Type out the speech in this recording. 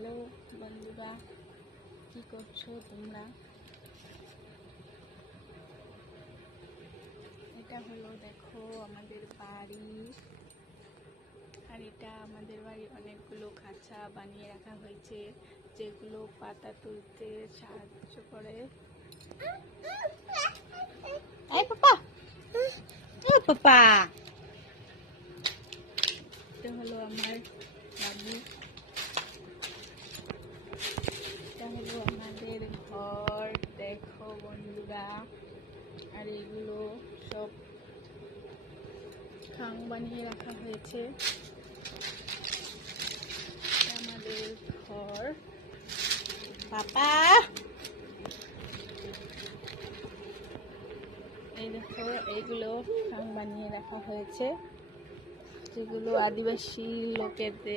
Hello বন্ধুরা, কি করছো তোমরা? এটা হলো দেখো আমাদের বাড়ি, আর এটা আমাদের বাড়ি অনেকগুলো খাঁচা বানিয়ে রাখা হয়েছে যেগুলো পাতা তুলতে সাহায্য করে। এই পাপা, এই পাপা, এটা হলো আমার বাবু, এটা হলো আমাদের ঘর দেখো বন্ধুরা। আর এগুলো সব খাং বানিয়ে রাখা হয়েছে। আমাদের ঘর পাপা, এই দেখো এইগুলো খাং বানিয়ে রাখা হয়েছে যেগুলো আদিবাসী লোকেদের